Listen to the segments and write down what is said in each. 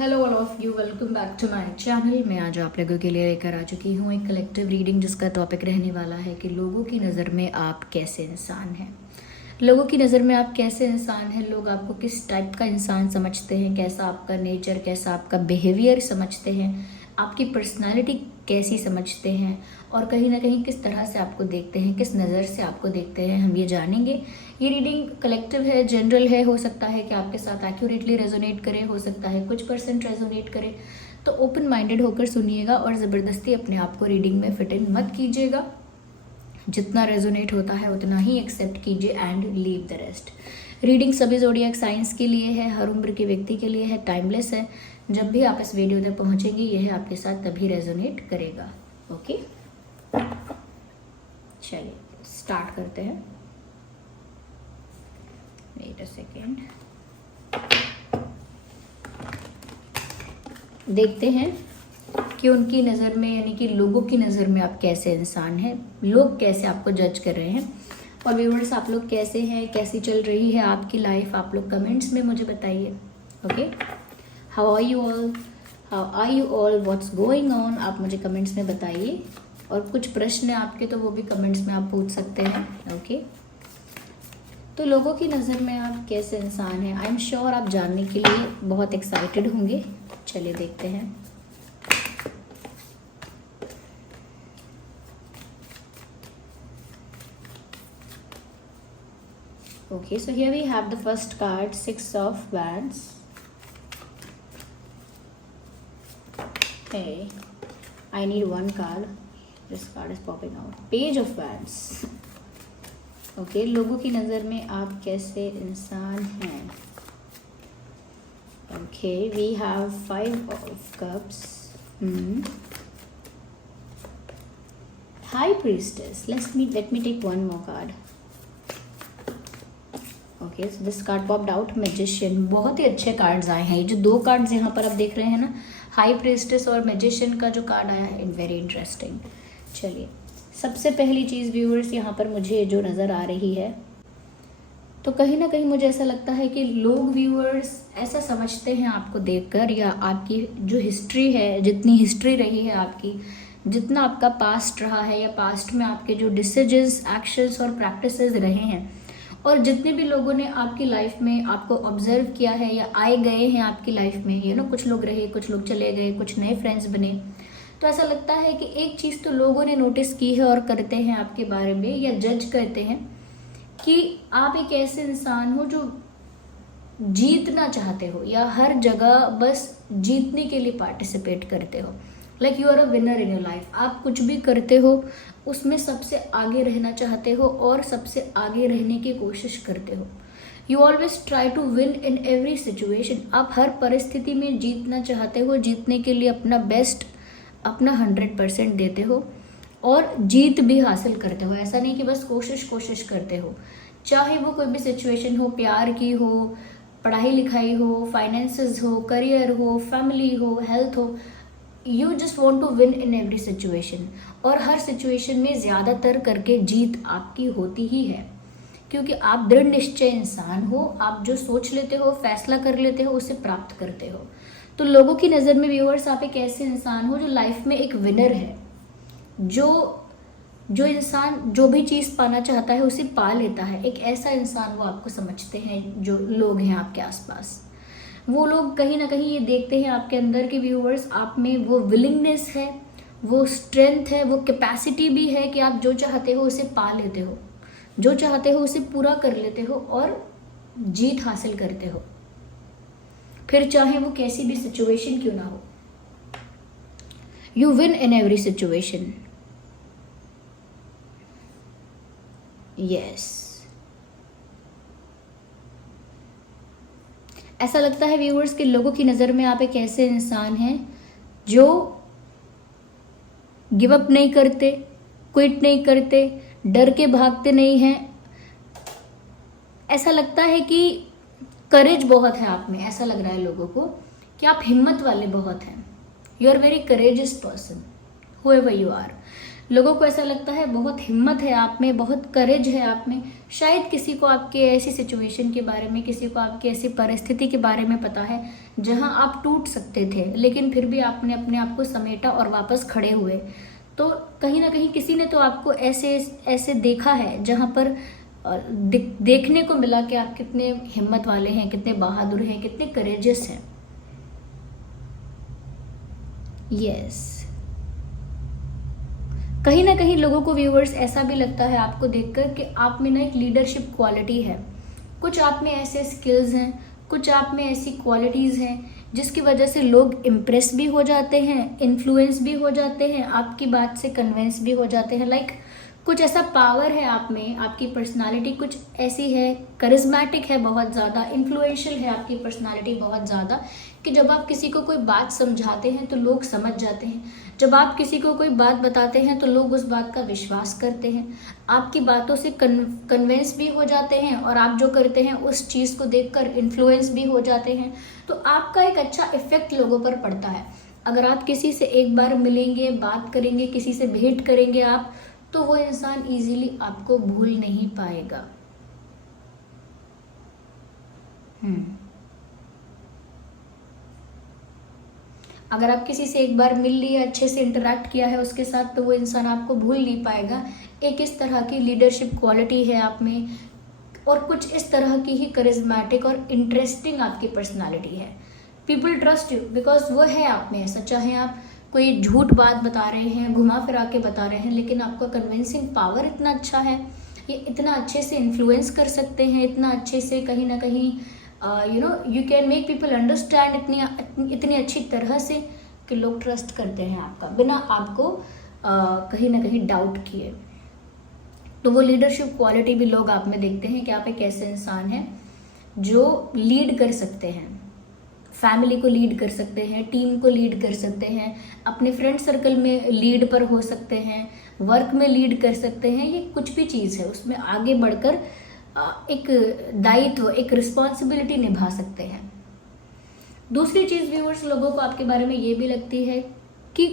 Hello all of you, welcome back to my channel. मैं आज आप लोगों के लिए लेकर आ चुकी हूँ एक कलेक्टिव रीडिंग जिसका टॉपिक रहने वाला है कि लोगों की नज़र में आप कैसे इंसान हैं। लोगों की नज़र में आप कैसे इंसान हैं, लोग आपको किस टाइप का इंसान समझते हैं, कैसा आपका नेचर, कैसा आपका बिहेवियर समझते हैं, आपकी पर्सनालिटी कैसी समझते हैं और कहीं ना कहीं किस तरह से आपको देखते हैं, किस नज़र से आपको देखते हैं, हम ये जानेंगे। ये रीडिंग कलेक्टिव है, जनरल है, हो सकता है कि आपके साथ एक्यूरेटली रेजोनेट करे, हो सकता है कुछ परसेंट रेजोनेट करे। तो ओपन माइंडेड होकर सुनिएगा और ज़बरदस्ती अपने आप को रीडिंग में फिट इन मत कीजिएगा। जितना रेजोनेट होता है उतना ही एक्सेप्ट कीजिए and leave the rest. Reading सभी ज़ोडिएक साइंस के लिए है, हर उम्र के व्यक्ति के लिए है, टाइमलेस है। जब भी आप इस वीडियो तक पहुंचेंगे यह आपके साथ तभी रेजोनेट करेगा। ओके, चलिए स्टार्ट करते हैं। वेट अ सेकेंड, देखते हैं कि उनकी नज़र में, यानी कि लोगों की नज़र में आप कैसे इंसान हैं, लोग कैसे आपको जज कर रहे हैं। और व्यूअर्स, आप लोग कैसे हैं, कैसी चल रही है आपकी लाइफ, आप लोग कमेंट्स में मुझे बताइए। Okay, how are you all, what's going on, आप मुझे कमेंट्स में बताइए। और कुछ प्रश्न हैं आपके तो वो भी कमेंट्स में आप पूछ सकते हैं। ओके, तो लोगों की नज़र में आप कैसे इंसान हैं, आई एम श्योर आप जानने के लिए बहुत एक्साइटेड होंगे। चलिए देखते हैं। Okay, so here we have the first card, Six of Wands. Hey, I need one card. This card is popping out. Page of Wands. Okay, लोगों की नज़र में आप कैसे इंसान हैं। Okay, we have Five of Cups. High Priestess. Let me take one more card. Okay, so this card popped out, magician. बहुत ही अच्छे कार्ड्स आए हैं। ये जो दो कार्ड्स यहाँ पर आप देख रहे हैं ना, हाई प्रिस्टेस और मैजिशियन का जो कार्ड आया है, वेरी इंटरेस्टिंग। चलिए, सबसे पहली चीज़ व्यूअर्स यहाँ पर मुझे जो नज़र आ रही है, तो कहीं ना कहीं मुझे ऐसा लगता है कि लोग व्यूअर्स ऐसा समझते हैं आपको देखकर, या आपकी जो हिस्ट्री है, जितनी हिस्ट्री रही है आपकी, जितना आपका पास्ट रहा है, या पास्ट में आपके जो डिसीजंस, एक्शंस और प्रैक्टिसेस रहे हैं, और जितने भी लोगों ने आपकी लाइफ में आपको ऑब्जर्व किया है या आए गए हैं आपकी लाइफ में, कुछ लोग रहे, कुछ लोग चले गए, कुछ नए फ्रेंड्स बने, तो ऐसा लगता है कि एक चीज़ तो लोगों ने नोटिस की है और करते हैं आपके बारे में, या जज करते हैं कि आप एक ऐसे इंसान हो जो जीतना चाहते हो, या हर जगह बस जीतने के लिए पार्टिसिपेट करते हो। Like you are a winner in your life. आप कुछ भी करते हो उसमें सबसे आगे रहना चाहते हो और सबसे आगे रहने की कोशिश करते हो। You always try to win in every situation. आप हर परिस्थिति में जीतना चाहते हो, जीतने के लिए अपना बेस्ट, अपना 100% देते हो और जीत भी हासिल करते हो। ऐसा नहीं कि बस कोशिश करते हो, चाहे वो कोई भी सिचुएशन हो, प्यार की हो, पढ़ाई लिखाई हो, फाइनेंसेस हो, करियर हो, फैमिली हो, हेल्थ हो, you just want to win in every situation. और हर सिचुएशन में ज़्यादातर करके जीत आपकी होती ही है, क्योंकि आप दृढ़ निश्चय इंसान हो। आप जो सोच लेते हो, फैसला कर लेते हो, उसे प्राप्त करते हो। तो लोगों की नज़र में व्यूअर्स, आप एक ऐसे इंसान हो जो लाइफ में एक विनर है, जो इंसान जो भी चीज़ पाना चाहता है उसे पा लेता है। एक ऐसा इंसान वो आपको समझते हैं जो लोग हैं आपके आसपास। वो लोग कहीं ना कहीं ये देखते हैं आपके अंदर के व्यूअर्स, आप में वो विलिंगनेस है, वो स्ट्रेंथ है, वो कैपेसिटी भी है कि आप जो चाहते हो उसे पा लेते हो, जो चाहते हो उसे पूरा कर लेते हो और जीत हासिल करते हो, फिर चाहे वो कैसी भी सिचुएशन क्यों ना हो। You win in every situation. Yes, ऐसा लगता है व्यूअर्स कि लोगों की नज़र में आप एक ऐसे इंसान हैं जो गिव अप नहीं करते, क्विट नहीं करते, डर के भागते नहीं हैं। ऐसा लगता है कि करेज बहुत है आप में। ऐसा लग रहा है लोगों को कि आप हिम्मत वाले बहुत हैं। You are very courageous person, however you are. लोगों को ऐसा लगता है बहुत हिम्मत है आप में, बहुत करेज है आप में। शायद किसी को आपके ऐसी सिचुएशन के बारे में, किसी को आपकी ऐसी परिस्थिति के बारे में पता है जहां आप टूट सकते थे, लेकिन फिर भी आपने अपने आप को समेटा और वापस खड़े हुए। तो कहीं ना कहीं किसी ने तो आपको ऐसे ऐसे देखा है जहां पर देखने को मिला कि आप कितने हिम्मत वाले हैं, कितने बहादुर हैं, कितने करेजियस हैं। यस, कहीं ना कहीं लोगों को व्यूअर्स ऐसा भी लगता है आपको देखकर कि आप में ना एक लीडरशिप क्वालिटी है। कुछ आप में ऐसे स्किल्स हैं, कुछ आप में ऐसी क्वालिटीज़ हैं जिसकी वजह से लोग इम्प्रेस भी हो जाते हैं, इन्फ्लुएंस भी हो जाते हैं, आपकी बात से कन्विंस भी हो जाते हैं। लाइक कुछ ऐसा पावर है आप में, आपकी पर्सनालिटी कुछ ऐसी है, करिज्मेटिक है, बहुत ज़्यादा इन्फ्लुएंशियल है आपकी पर्सनालिटी बहुत ज़्यादा, कि जब आप किसी को कोई बात समझाते हैं तो लोग समझ जाते हैं। जब आप किसी को कोई बात बताते हैं तो लोग उस बात का विश्वास करते हैं, आपकी बातों से कन्विंस भी हो जाते हैं, और आप जो करते हैं उस चीज़ को देखकर इन्फ्लुएंस भी हो जाते हैं। तो आपका एक अच्छा इफेक्ट लोगों पर पड़ता है। अगर आप किसी से एक बार मिलेंगे, बात करेंगे, किसी से भेंट करेंगे आप, तो वो इंसान इजीली आपको भूल नहीं पाएगा। अगर आप किसी से एक बार मिल लिए, अच्छे से इंटरेक्ट किया है उसके साथ, तो वो इंसान आपको भूल नहीं पाएगा। एक इस तरह की लीडरशिप क्वालिटी है आप में, और कुछ इस तरह की ही करिज्मेटिक और इंटरेस्टिंग आपकी पर्सनालिटी है। पीपल ट्रस्ट यू बिकॉज वो है आप में ऐसा। चाहे आप कोई झूठ बात बता रहे हैं, घुमा फिरा के बता रहे हैं, लेकिन आपका कन्विंसिंग पावर इतना अच्छा है, ये इतना अच्छे से इन्फ्लुएंस कर सकते हैं, इतना अच्छे से कहीं ना कहीं you can make people understand इतनी अच्छी तरह से कि लोग ट्रस्ट करते हैं आपका, बिना आपको कहीं ना कहीं डाउट किए। तो वो लीडरशिप क्वालिटी भी लोग आप में देखते हैं कि आप एक ऐसे इंसान हैं जो लीड कर सकते हैं, फैमिली को लीड कर सकते हैं, टीम को लीड कर सकते हैं, अपने फ्रेंड सर्कल में लीड पर हो सकते हैं, वर्क में लीड कर सकते हैं। ये कुछ भी चीज़ है उसमें आगे बढ़कर एक दायित्व, एक रिस्पॉन्सिबिलिटी निभा सकते हैं। दूसरी चीज़ व्यूअर्स, लोगों को आपके बारे में ये भी लगती है कि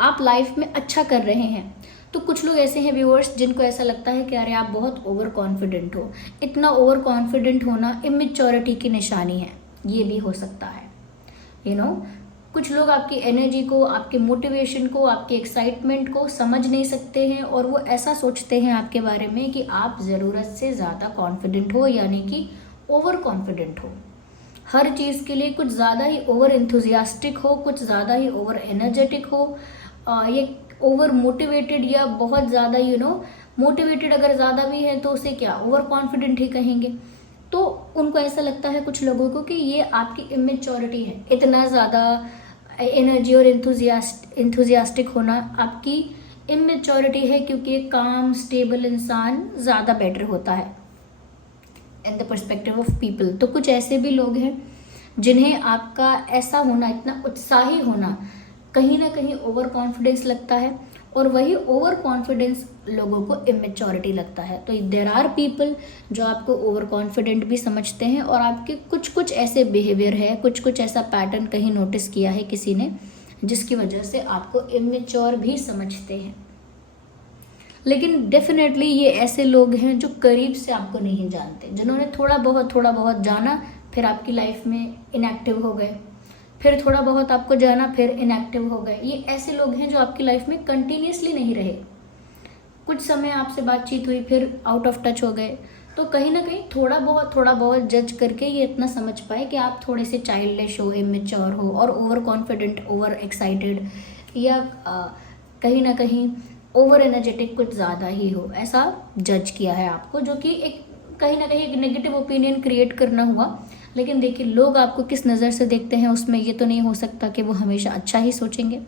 आप लाइफ में अच्छा कर रहे हैं। तो कुछ लोग ऐसे हैं व्यूअर्स जिनको ऐसा लगता है कि अरे आप बहुत ओवर कॉन्फिडेंट हो। इतना ओवर कॉन्फिडेंट होना इमेच्योरिटी की निशानी है, ये भी हो सकता है। कुछ लोग आपकी एनर्जी को, आपके मोटिवेशन को, आपके एक्साइटमेंट को समझ नहीं सकते हैं, और वो ऐसा सोचते हैं आपके बारे में कि आप ज़रूरत से ज़्यादा कॉन्फिडेंट हो, यानी कि ओवर कॉन्फिडेंट हो। हर चीज़ के लिए कुछ ज़्यादा ही ओवर एंथुजियास्टिक हो, कुछ ज़्यादा ही ओवर एनर्जेटिक हो, ये ओवर मोटिवेटेड, या बहुत ज़्यादा मोटिवेटेड अगर ज़्यादा भी है तो उसे क्या ओवर कॉन्फिडेंट ही कहेंगे। तो उनको ऐसा लगता है कुछ लोगों को कि ये आपकी इमेच्योरिटी है, इतना ज़्यादा एनर्जी और इंथुजियास्टिक होना आपकी इमेच्योरिटी है, क्योंकि एक काम स्टेबल इंसान ज़्यादा बेटर होता है in the perspective of people. तो कुछ ऐसे भी लोग हैं जिन्हें आपका ऐसा होना, इतना उत्साही होना, कहीं ना कहीं ओवर कॉन्फिडेंस लगता है, और वही ओवर कॉन्फिडेंस लोगों को इमेच्योरिटी लगता है। तो देयर आर पीपल जो आपको ओवर कॉन्फिडेंट भी समझते हैं, और आपके कुछ कुछ ऐसे बिहेवियर है, कुछ कुछ ऐसा पैटर्न कहीं नोटिस किया है किसी ने, जिसकी वजह से आपको इमेच्योर भी समझते हैं। लेकिन डेफिनेटली ये ऐसे लोग हैं जो करीब से आपको नहीं जानते, जिन्होंने थोड़ा बहुत जाना, फिर आपकी लाइफ में इनएक्टिव हो गए, फिर थोड़ा बहुत आपको जाना, फिर इनएक्टिव हो गए। ये ऐसे लोग हैं जो आपकी लाइफ में कंटिन्यूसली नहीं रहे। कुछ समय आपसे बातचीत हुई, फिर आउट ऑफ टच हो गए। तो कहीं ना कहीं थोड़ा बहुत जज करके ये इतना समझ पाए कि आप थोड़े से चाइल्डिश हो, इमेच्योर हो, और ओवर कॉन्फिडेंट, ओवर एक्साइटेड, या कहीं ना कहीं ओवर एनर्जेटिक कुछ ज़्यादा ही हो, ऐसा जज किया है आपको, जो कि एक कहीं ना कहीं एक नेगेटिव ओपिनियन क्रिएट करना हुआ। लेकिन देखिए, लोग आपको किस नज़र से देखते हैं उसमें ये तो नहीं हो सकता कि वो हमेशा अच्छा ही सोचेंगे।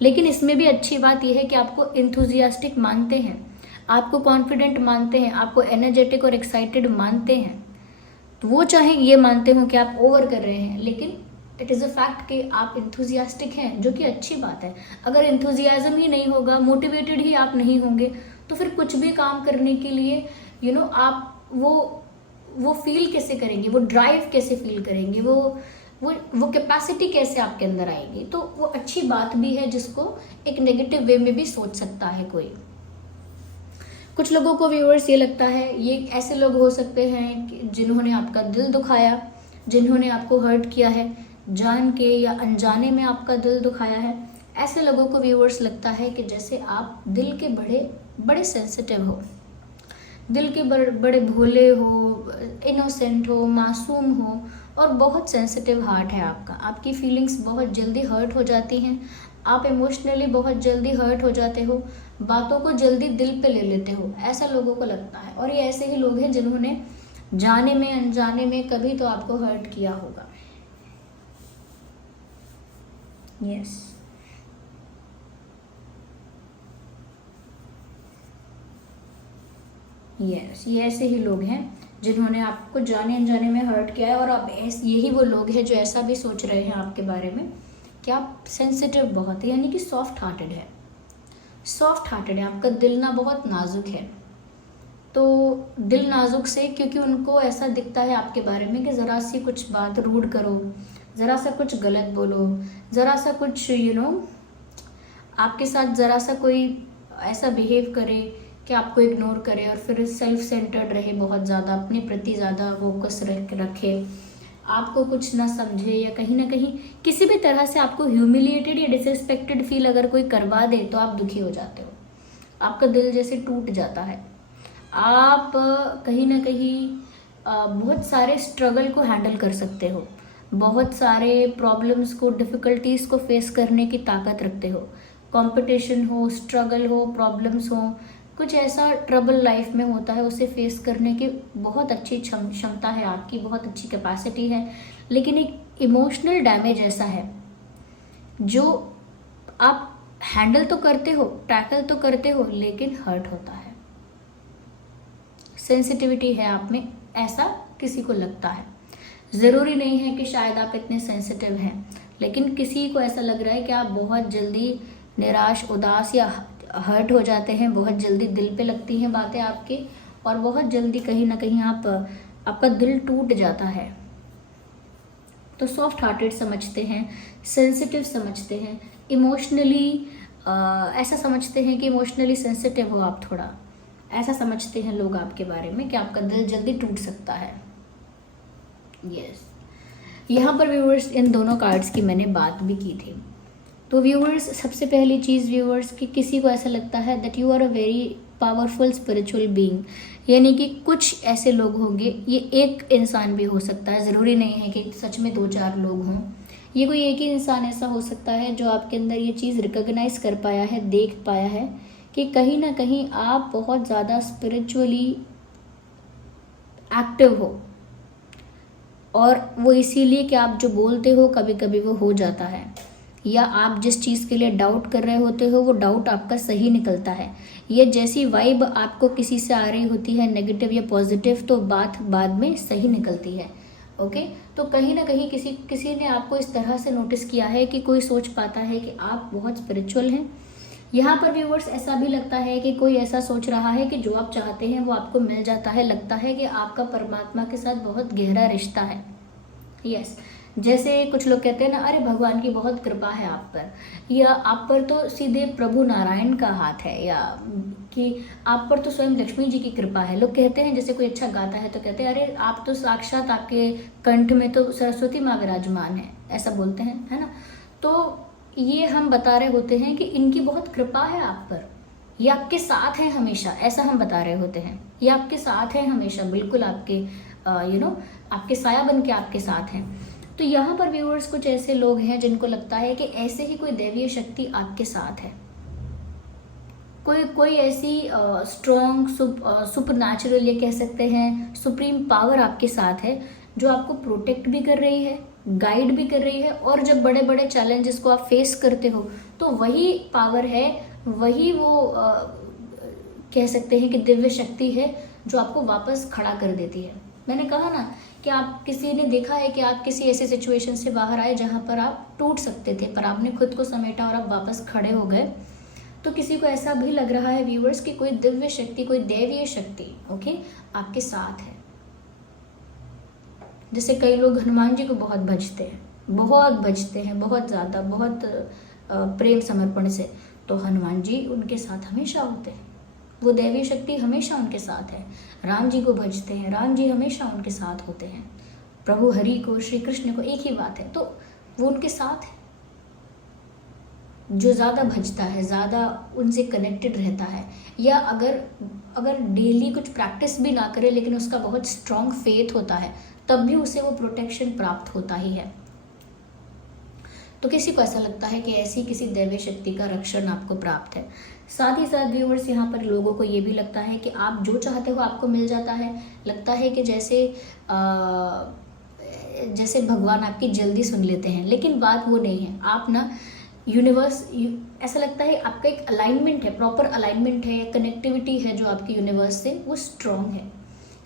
लेकिन इसमें भी अच्छी बात यह है कि आपको इंथुजियास्टिक मानते हैं, आपको कॉन्फिडेंट मानते हैं, आपको एनर्जेटिक और एक्साइटेड मानते हैं। तो वो चाहे ये मानते हो कि आप ओवर कर रहे हैं, लेकिन इट इज़ अ फैक्ट कि आप इंथुजियास्टिक हैं, जो कि अच्छी बात है। अगर इंथुजियाज्म ही नहीं होगा, मोटिवेटेड ही आप नहीं होंगे, तो फिर कुछ भी काम करने के लिए आप वो फील कैसे करेंगे, वो ड्राइव कैसे फील करेंगे, वो वो कैपेसिटी कैसे आपके अंदर आएगी। तो वो अच्छी बात भी है जिसको एक नेगेटिव वे में भी सोच सकता है कोई। कुछ लोगों को व्यूअर्स ये लगता है, ये ऐसे लोग हो सकते हैं जिन्होंने आपका दिल दुखाया, जिन्होंने आपको हर्ट किया है, जान के या अनजाने में आपका दिल दुखाया है। ऐसे लोगों को व्यूअर्स लगता है कि जैसे आप दिल के बड़े बड़े सेंसिटिव हो, दिल के बड़े भोले हो, इनोसेंट हो, मासूम हो और बहुत सेंसिटिव हार्ट है आपका। आपकी फीलिंग्स बहुत जल्दी हर्ट हो जाती हैं, आप इमोशनली बहुत जल्दी हर्ट हो जाते हो, बातों को जल्दी दिल पे ले लेते हो, ऐसा लोगों को लगता है। और ये ऐसे ही लोग हैं जिन्होंने जाने में अनजाने में कभी तो आपको हर्ट किया होगा। यस यस, ये ऐसे ही लोग हैं जिन्होंने आपको जाने अनजाने में हर्ट किया है। और अब यही वो लोग हैं जो ऐसा भी सोच रहे हैं आपके बारे में कि आप सेंसिटिव बहुत है, यानी कि सॉफ्ट हार्टेड है। सॉफ्ट हार्टेड है, आपका दिल ना बहुत नाजुक है। तो दिल नाजुक से क्योंकि उनको ऐसा दिखता है आपके बारे में कि ज़रा सी कुछ बात रूड करो, ज़रा सा कुछ गलत बोलो, ज़रा सा कुछ आपके साथ ज़रा सा कोई ऐसा बिहेव करे कि आपको इग्नोर करे और फिर सेल्फ सेंटर्ड रहे, बहुत ज़्यादा अपने प्रति ज़्यादा फोकस रखे, आपको कुछ ना समझे या कहीं ना कहीं किसी भी तरह से आपको ह्यूमिलिएटेड या डिसरिस्पेक्टेड फील अगर कोई करवा दे तो आप दुखी हो जाते हो, आपका दिल जैसे टूट जाता है। आप कहीं ना कहीं बहुत सारे स्ट्रगल को हैंडल कर सकते हो, बहुत सारे प्रॉब्लम्स को, डिफ़िकल्टीज़ को फेस करने की ताकत रखते हो। कंपटीशन हो, स्ट्रगल हो, प्रॉब्लम्स हो, कुछ ऐसा ट्रबल लाइफ में होता है, उसे फेस करने की बहुत अच्छी क्षमता है आपकी, बहुत अच्छी कैपेसिटी है। लेकिन एक इमोशनल डैमेज ऐसा है जो आप हैंडल तो करते हो, टैकल तो करते हो, लेकिन हर्ट होता है। सेंसिटिविटी है आप में, ऐसा किसी को लगता है। ज़रूरी नहीं है कि शायद आप इतने सेंसिटिव हैं, लेकिन किसी को ऐसा लग रहा है कि आप बहुत जल्दी निराश, उदास या हर्ट हो जाते हैं, बहुत जल्दी दिल पे लगती हैं बातें आपके, और बहुत जल्दी कहीं ना कहीं आपका दिल टूट जाता है। तो सॉफ्ट हार्टेड समझते हैं, सेंसिटिव समझते हैं, इमोशनली ऐसा समझते हैं कि इमोशनली सेंसिटिव हो आप, थोड़ा ऐसा समझते हैं लोग आपके बारे में कि आपका दिल जल्दी टूट सकता है। यस, यहाँ पर व्यूअर्स इन दोनों कार्ड्स की मैंने बात भी की थी। तो व्यूअर्स, सबसे पहली चीज़ व्यूअर्स कि किसी को ऐसा लगता है that you are a very powerful spiritual being, यानी कि कुछ ऐसे लोग होंगे, ये एक इंसान भी हो सकता है, ज़रूरी नहीं है कि सच में 2-4 लोग हों, ये कोई एक ही इंसान ऐसा हो सकता है जो आपके अंदर ये चीज़ रिकॉग्नाइज कर पाया है, देख पाया है कि कहीं ना कहीं आप बहुत ज़्यादा स्पिरिचुअली एक्टिव हो, और वो इसीलिए कि आप जो बोलते हो कभी कभी वो हो जाता है, या आप जिस चीज़ के लिए डाउट कर रहे होते हो वो डाउट आपका सही निकलता है। ये जैसी वाइब आपको किसी से आ रही होती है, नेगेटिव या पॉजिटिव, तो बात बाद में सही निकलती है। ओके, तो कहीं ना कहीं किसी ने आपको इस तरह से नोटिस किया है कि कोई सोच पाता है कि आप बहुत स्पिरिचुअल हैं। यहाँ पर व्यूअर्स ऐसा भी लगता है कि कोई ऐसा सोच रहा है कि जो आप चाहते हैं वो आपको मिल जाता है, लगता है कि आपका परमात्मा के साथ बहुत गहरा रिश्ता है। यस, जैसे कुछ लोग कहते हैं ना, अरे भगवान की बहुत कृपा है आप पर, या आप पर तो सीधे प्रभु नारायण का हाथ है, या कि आप पर तो स्वयं लक्ष्मी जी की कृपा है। लोग कहते हैं, जैसे कोई अच्छा गाता है तो कहते हैं अरे आप तो साक्षात, आपके कंठ में तो सरस्वती माँ विराजमान है, ऐसा बोलते हैं, है ना। तो ये हम बता रहे होते हैं कि इनकी बहुत कृपा है आप पर, ये आपके साथ है हमेशा, ऐसा हम बता रहे होते हैं। ये आपके साथ है हमेशा, बिल्कुल आपके आपके साया बन के आपके साथ हैं। तो यहाँ पर व्यूअर्स कुछ ऐसे लोग हैं जिनको लगता है कि ऐसे ही कोई दैवीय शक्ति आपके साथ है, कोई ऐसी स्ट्रॉन्ग सुपर नेचुरल, ये कह सकते हैं सुप्रीम पावर आपके साथ है, जो आपको प्रोटेक्ट भी कर रही है, गाइड भी कर रही है। और जब बड़े बड़े चैलेंजेस को आप फेस करते हो तो वही पावर है, वही वो कह सकते हैं कि दिव्य शक्ति है जो आपको वापस खड़ा कर देती है। मैंने कहा ना कि आप, किसी ने देखा है कि आप किसी ऐसे सिचुएशन से बाहर आए जहाँ पर आप टूट सकते थे, पर आपने खुद को समेटा और आप वापस खड़े हो गए। तो किसी को ऐसा भी लग रहा है व्यूअर्स कि कोई दिव्य शक्ति, कोई दैवीय शक्ति ओके आपके साथ है। जैसे कई लोग हनुमान जी को बहुत भजते हैं, बहुत भजते हैं, बहुत ज़्यादा, बहुत प्रेम समर्पण से, तो हनुमान जी उनके साथ हमेशा होते हैं। वो दैवी शक्ति हमेशा उनके साथ है। राम जी को भजते हैं, राम जी हमेशा उनके साथ होते हैं। प्रभु हरि को, श्री कृष्ण को, एक ही बात है, तो वो उनके साथ है। जो ज़्यादा भजता है, ज़्यादा उनसे कनेक्टेड रहता है, या अगर डेली कुछ प्रैक्टिस भी ना करे लेकिन उसका बहुत स्ट्रॉन्ग फेथ होता है, तब भी उसे वो प्रोटेक्शन प्राप्त होता ही है। तो किसी को ऐसा लगता है कि ऐसी किसी दैवी शक्ति का रक्षण आपको प्राप्त है। साथ ही साथ व्यूअर्स, यहाँ पर लोगों को ये भी लगता है कि आप जो चाहते हो आपको मिल जाता है। लगता है कि जैसे भगवान आपकी जल्दी सुन लेते हैं, लेकिन बात वो नहीं है। आप ना ऐसा लगता है आपका एक अलाइनमेंट है, प्रॉपर अलाइनमेंट है, कनेक्टिविटी है जो आपकी यूनिवर्स से, वो स्ट्रॉन्ग है।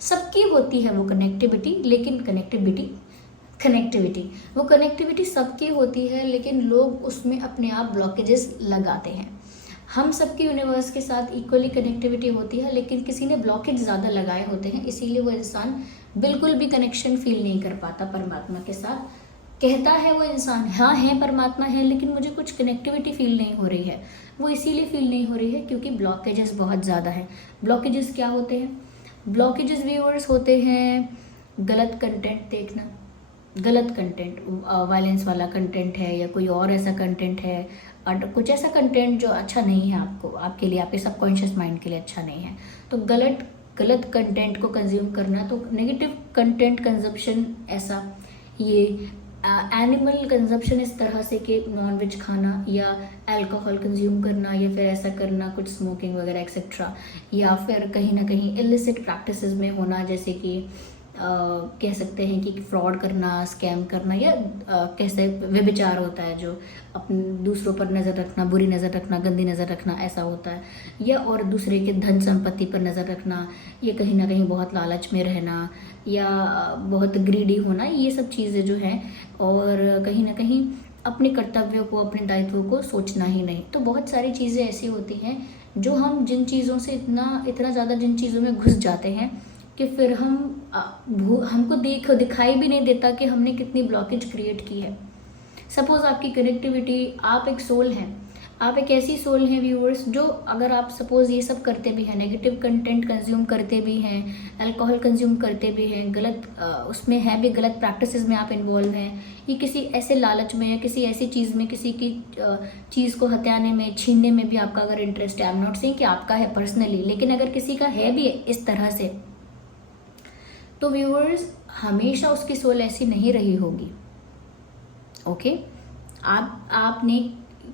सबकी होती है वो कनेक्टिविटी, लेकिन वो कनेक्टिविटी सबकी होती है, लेकिन लोग उसमें अपने आप ब्लॉकेजेस लगाते हैं। हम सबकी यूनिवर्स के साथ इक्वली कनेक्टिविटी होती है, लेकिन किसी ने ब्लॉकेज ज़्यादा लगाए होते हैं, इसीलिए वो इंसान बिल्कुल भी कनेक्शन फील नहीं कर पाता परमात्मा के साथ। कहता है वो इंसान, हाँ है परमात्मा है, लेकिन मुझे कुछ कनेक्टिविटी फील नहीं हो रही है। वो इसीलिए फील नहीं हो रही है क्योंकि ब्लॉकेजेस बहुत ज़्यादा हैं। ब्लॉकेजेस क्या होते हैं? ब्लॉकेजेस व्यूअर्स होते हैं गलत कंटेंट देखना, गलत कंटेंट, वायलेंस वाला कंटेंट है, या कोई और ऐसा कंटेंट है, और कुछ ऐसा कंटेंट जो अच्छा नहीं है आपके लिए, आपके सबकॉन्शियस माइंड के लिए अच्छा नहीं है, तो गलत कंटेंट को कंज्यूम करना। तो नेगेटिव कंटेंट कंजप्शन, ऐसा ये एनिमल कंजप्शन इस तरह से कि नॉनवेज खाना या अल्कोहल कंज्यूम करना, या फिर ऐसा करना, कुछ स्मोकिंग वगैरह एक्सेट्रा, या फिर कहीं ना कहीं इलिसिट प्रैक्टिसेस में होना, जैसे कि कह सकते हैं कि फ्रॉड करना, स्कैम करना, या कैसे व्यभिचार होता है जो अपने दूसरों पर नज़र रखना, बुरी नज़र रखना, गंदी नज़र रखना, ऐसा होता है, या और दूसरे के धन संपत्ति पर नज़र रखना, ये कहीं ना कहीं बहुत लालच में रहना, या बहुत ग्रीडी होना, ये सब चीज़ें जो हैं, और कहीं ना कहीं अपने कर्तव्यों को, अपने दायित्वों को सोचना ही नहीं। तो बहुत सारी चीज़ें ऐसी होती हैं जो हम जिन चीज़ों से इतना ज़्यादा जिन चीज़ों में घुस जाते हैं कि फिर हमको दिखाई भी नहीं देता कि हमने कितनी ब्लॉकेज क्रिएट की है। सपोज आपकी कनेक्टिविटी, आप एक सोल हैं, आप एक ऐसी सोल हैं व्यूअर्स, जो अगर आप सपोज ये सब करते भी हैं, नेगेटिव कंटेंट कंज्यूम करते भी हैं, अल्कोहल कंज्यूम करते भी हैं, गलत उसमें है भी, गलत प्रैक्टिसेस में आप इन्वॉल्व हैं, ये किसी ऐसे लालच में या किसी ऐसी चीज़ में, किसी की चीज़ को हत्याने में, छीनने में भी आपका अगर इंटरेस्ट है, आई एम नॉट सेइंग कि आपका है पर्सनली, लेकिन अगर किसी का है भी इस तरह से, तो व्यूअर्स हमेशा उसकी सोल ऐसी नहीं रही होगी। ओके, आपने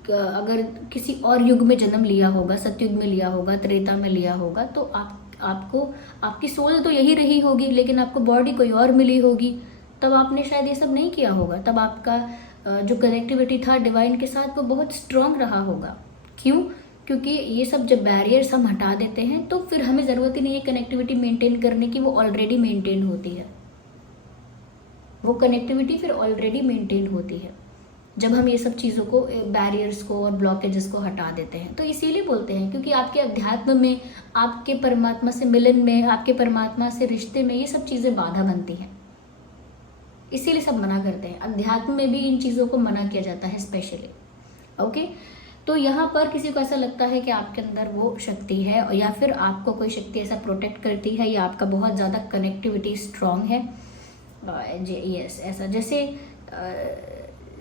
अगर किसी और युग में जन्म लिया होगा, सतयुग में लिया होगा, त्रेता में लिया होगा, तो आपको आपकी सोल तो यही रही होगी, लेकिन आपको बॉडी कोई और मिली होगी, तब आपने शायद ये सब नहीं किया होगा। तब आपका जो कनेक्टिविटी था डिवाइन के साथ, वो बहुत स्ट्रांग रहा होगा। क्यों? क्योंकि ये सब जब बैरियर्स हम हटा देते हैं, तो फिर हमें ज़रूरत ही नहीं है कनेक्टिविटी मेंटेन करने की, वो ऑलरेडी मेंटेन होती है। वो कनेक्टिविटी फिर ऑलरेडी मेंटेन होती है जब हम ये सब चीज़ों को, बैरियर्स को और ब्लॉकेजेस को हटा देते हैं। तो इसीलिए बोलते हैं, क्योंकि आपके अध्यात्म में, आपके परमात्मा से मिलन में, आपके परमात्मा से रिश्ते में ये सब चीज़ें बाधा बनती हैं, इसीलिए सब मना करते हैं। अध्यात्म में भी इन चीज़ों को मना किया जाता है स्पेशली। ओके, तो यहाँ पर किसी को ऐसा लगता है कि आपके अंदर वो शक्ति है, और या फिर आपको कोई शक्ति ऐसा प्रोटेक्ट करती है, या आपका बहुत ज़्यादा कनेक्टिविटी स्ट्रांग है। यस, ऐसा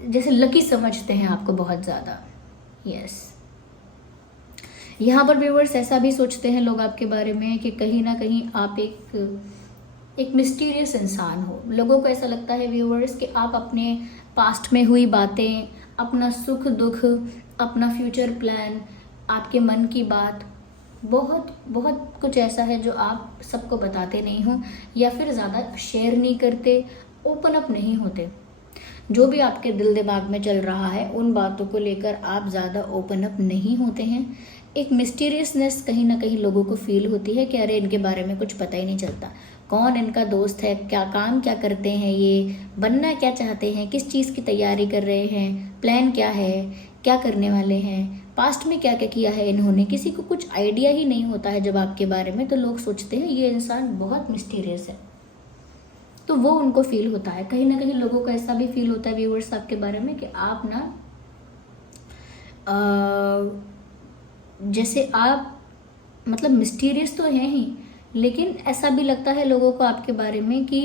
जैसे लकी समझते हैं आपको बहुत ज़्यादा। यस, यहाँ पर व्यूअर्स ऐसा भी सोचते हैं लोग आपके बारे में कि कहीं ना कहीं आप एक मिस्टीरियस इंसान हो। लोगों को ऐसा लगता है व्यूअर्स कि आप अपने पास्ट में हुई बातें, अपना सुख दुख, अपना फ्यूचर प्लान, आपके मन की बात, बहुत बहुत कुछ ऐसा है जो आप सबको बताते नहीं हो, या फिर ज़्यादा शेयर नहीं करते, ओपन अप नहीं होते। जो भी आपके दिल दिमाग में चल रहा है, उन बातों को लेकर आप ज़्यादा ओपन अप नहीं होते हैं। एक मिस्टीरियसनेस कहीं ना कहीं लोगों को फील होती है कि अरे इनके बारे में कुछ पता ही नहीं चलता, कौन इनका दोस्त है, क्या काम क्या करते हैं, ये बनना क्या चाहते हैं, किस चीज़ की तैयारी कर रहे हैं, प्लान क्या है, क्या करने वाले हैं, पास्ट में क्या क्या किया है इन्होंने। किसी को कुछ आइडिया ही नहीं होता है जब आपके बारे में, तो लोग सोचते हैं ये इंसान बहुत मिस्टीरियस है। तो वो उनको फील होता है। कहीं ना कहीं लोगों को ऐसा भी फील होता है व्यूअर्स आपके बारे में कि आप ना जैसे आप मतलब मिस्टीरियस तो हैं ही, लेकिन ऐसा भी लगता है लोगों को आपके बारे में कि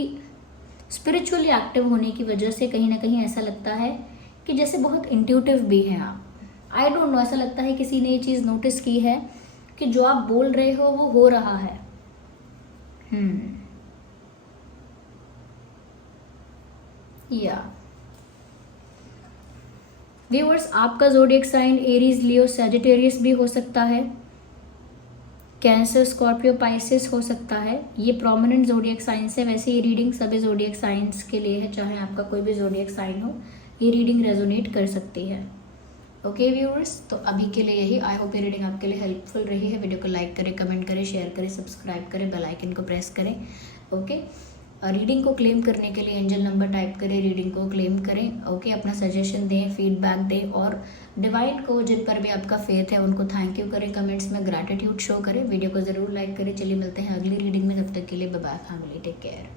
स्पिरिचुअली एक्टिव होने की वजह से कहीं ना कहीं ऐसा लगता है कि जैसे बहुत इंट्यूटिव भी हैं आप। आई डोंट नो, ऐसा लगता है किसी ने ये चीज़ नोटिस की है कि जो आप बोल रहे हो वो रहा है। या व्यूअर्स, आपका ज़ोडिएक साइन एरीज, लियो, सैजिटेरियस भी हो सकता है, कैंसर, स्कॉर्पियो, पाइसेस हो सकता है। ये प्रोमिनेंट ज़ोडिएक साइंस है। वैसे ये रीडिंग सभी ज़ोडिएक साइंस के लिए है, चाहे आपका कोई भी ज़ोडिएक साइन हो, ये रीडिंग रेजोनेट कर सकती है। ओके व्यूअर्स, तो अभी के लिए यही। आई होप ये रीडिंग आपके लिए हेल्पफुल रही है। वीडियो को लाइक करें, कमेंट करें, शेयर करें, सब्सक्राइब करें, बेल आइकन को प्रेस करें। ओके, रीडिंग को क्लेम करने के लिए एंजल नंबर टाइप करें, रीडिंग को क्लेम करें। ओके, अपना सजेशन दें, फीडबैक दें, और डिवाइन को जिन पर भी आपका फेथ है उनको थैंक यू करें, कमेंट्स में ग्रैटिट्यूड शो करें, वीडियो को ज़रूर लाइक करें। चलिए मिलते हैं अगली रीडिंग में, तब तक के लिए bye bye family, take care.